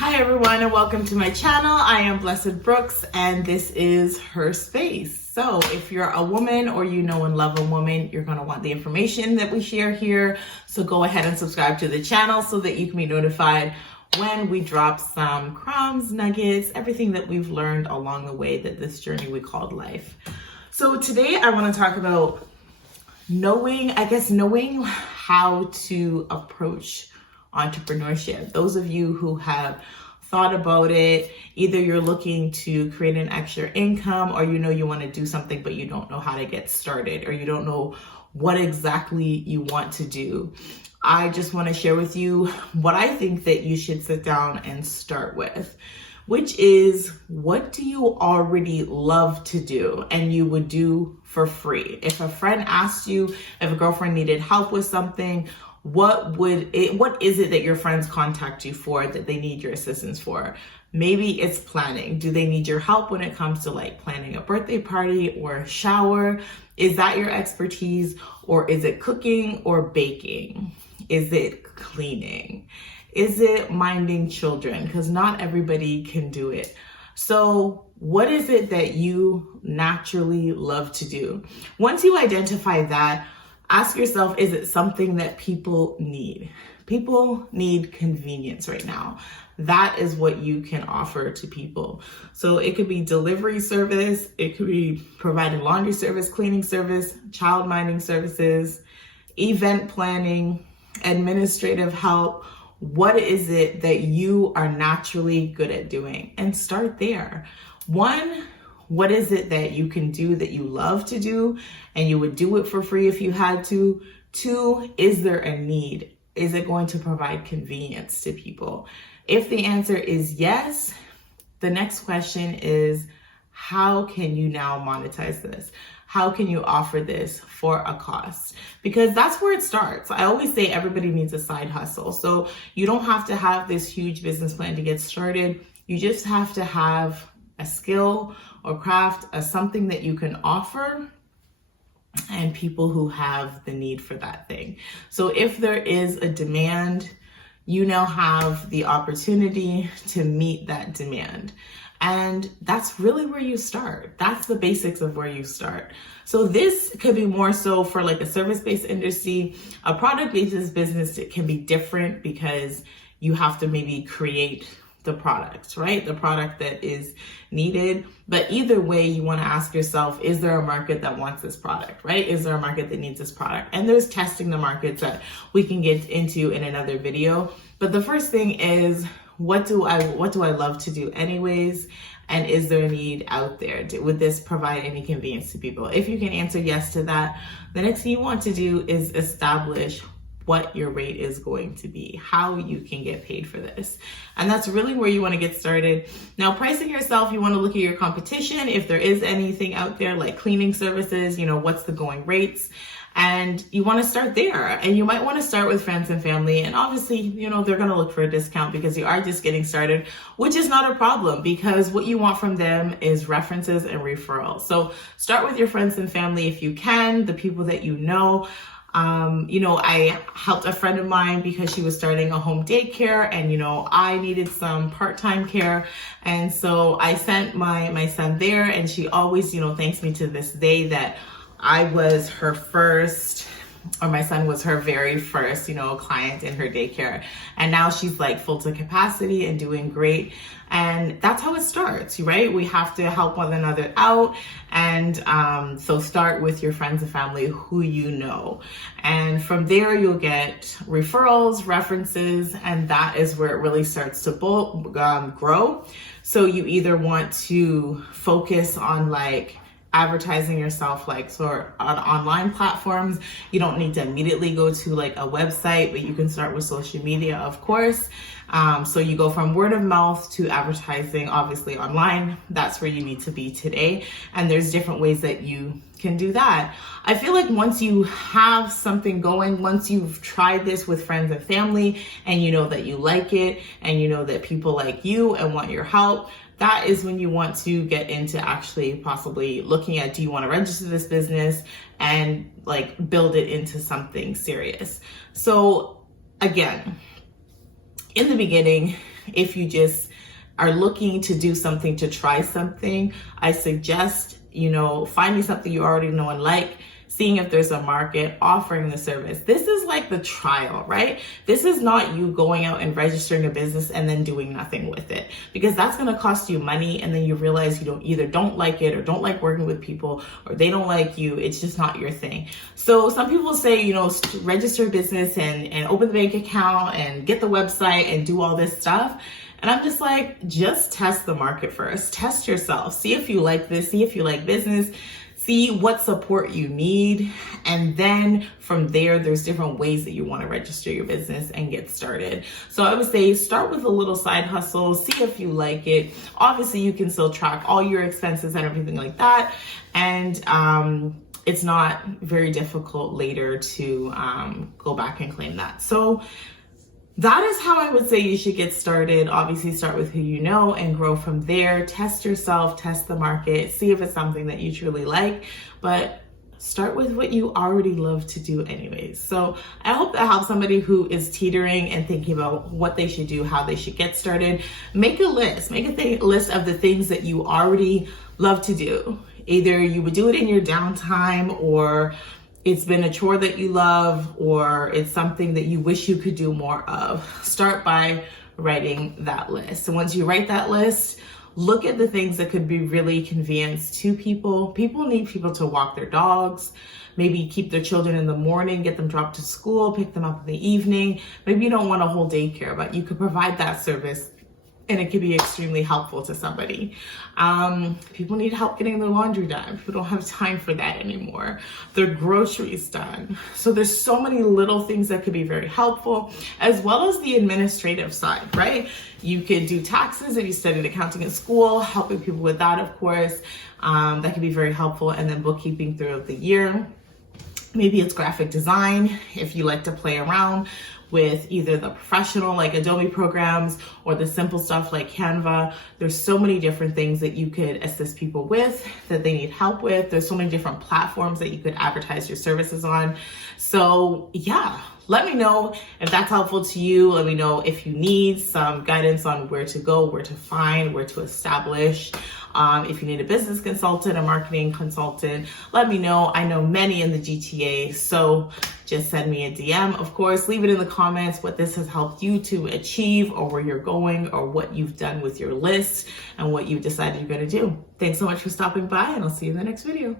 Hi everyone and welcome to my channel. I am Blessed Brooks and this is HERR Space. So if you're a woman or you know and love a woman, you're going to want the information that we share here. So go ahead and subscribe to the channel so that you can be notified when we drop some crumbs, nuggets, everything that we've learned along the way that this journey we called life. So today I want to talk about knowing how to approach entrepreneurship. Those of you who have thought about it, either you're looking to create an extra income or you want to do something but you don't know how to get started or you don't know what exactly you want to do. I just want to share with you what I think that you should sit down and start with, which is, what do you already love to do and you would do for free? If a friend asked you, if a girlfriend needed help with something, what is it that your friends contact you for that they need your assistance for? Maybe it's planning. Do they need your help when it comes to like planning a birthday party or a shower? Is that your expertise? Or is it cooking or baking? Is it cleaning? Is it minding children? Because not everybody can do it. So what is it that you naturally love to do? Once you identify that, ask yourself, is it something that people need? People need convenience right now. That is what you can offer to people. So it could be delivery service, it could be providing laundry service, cleaning service, child minding services, event planning, administrative help. What is it that you are naturally good at doing? And start there. One, what is it that you can do that you love to do and you would do it for free if you had to? Two, is there a need? Is it going to provide convenience to people? If the answer is yes, the next question is, how can you now monetize this? How can you offer this for a cost? Because that's where it starts. I always say everybody needs a side hustle. So you don't have to have this huge business plan to get started. You just have to have a skill or craft as something that you can offer and people who have the need for that thing. So if there is a demand, you now have the opportunity to meet that demand. And that's really where you start. That's the basics of where you start. So this could be more so for like a service-based industry. A product-based business, it can be different because you have to maybe create the product, right? The product that is needed. But either way, you want to ask yourself, is there a market that wants this product, right? Is there a market that needs this product? And there's testing the markets that we can get into in another video. But the first thing is, what do I love to do anyways? And is there a need out there? Would this provide any convenience to people? If you can answer yes to that, the next thing you want to do is establish what your rate is going to be, how you can get paid for this. And that's really where you want to get started. Now, pricing yourself, you want to look at your competition. If there is anything out there like cleaning services, what's the going rates? And you want to start there. And you might want to start with friends and family. And obviously, they're going to look for a discount because you are just getting started, which is not a problem because what you want from them is references and referrals. So start with your friends and family if you can, the people that you know. I helped a friend of mine because she was starting a home daycare and, I needed some part-time care. And so I sent my son there and she always, thanks me to this day that I was her first, or my son was her very first, client in her daycare. And now she's like full to capacity and doing great. And that's how it starts, right? We have to help one another out. And so start with your friends and family who you know. And from there, you'll get referrals, references, and that is where it really starts to grow. So you either want to focus on like advertising yourself on online platforms. You don't need to immediately go to like a website, but you can start with social media, of course. So you go from word of mouth to advertising, obviously online. That's where you need to be today. And there's different ways that you can do that. I feel like once you have something going, once you've tried this with friends and family, and you know that you like it, and you know that people like you and want your help, that is when you want to get into actually possibly looking at, do you want to register this business and like build it into something serious? So again, in the beginning, if you just are looking to do something, to try something, I suggest, finding something you already know and like, seeing if there's a market, offering the service. This is like the trial, right? This is not you going out and registering a business and then doing nothing with it, because that's going to cost you money. And then you realize you don't like it, or don't like working with people, or they don't like you. It's just not your thing. So some people say, register a business and open the bank account and get the website and do all this stuff. And I'm just like, just test the market first. Test yourself. See if you like this. See if you like business. See what support you need. And then from there, there's different ways that you want to register your business and get started. So I would say start with a little side hustle. See if you like it. Obviously, you can still track all your expenses and everything like that. And it's not very difficult later to go back and claim that. So that is how I would say you should get started. Obviously, start with who you know and grow from there. Test yourself, test the market, see if it's something that you truly like, but start with what you already love to do anyways. So I hope that helps somebody who is teetering and thinking about what they should do, how they should get started. Make a list. Make a list of the things that you already love to do. Either you would do it in your downtime, or it's been a chore that you love, or it's something that you wish you could do more of. Start by writing that list. And once you write that list, look at the things that could be really convenience to people. People need people to walk their dogs, maybe keep their children in the morning, get them dropped to school, pick them up in the evening. Maybe you don't want a whole daycare, but you could provide that service, and it could be extremely helpful to somebody. People need help getting their laundry done. People don't have time for that anymore. Their groceries done. So there's so many little things that could be very helpful, as well as the administrative side, right? You could do taxes if you studied accounting in school, helping people with that, of course. That could be very helpful. And then bookkeeping throughout the year. Maybe it's graphic design if you like to play around with either the professional like Adobe programs or the simple stuff like Canva. There's so many different things that you could assist people with that they need help with. There's so many different platforms that you could advertise your services on. So yeah, let me know if that's helpful to you. Let me know if you need some guidance on where to go, where to find, where to establish. If you need a business consultant, a marketing consultant, let me know. I know many in the GTA, so just send me a DM. Of course, leave it in the comments what this has helped you to achieve, or where you're going, or what you've done with your list and what you've decided you're going to do. Thanks so much for stopping by, and I'll see you in the next video.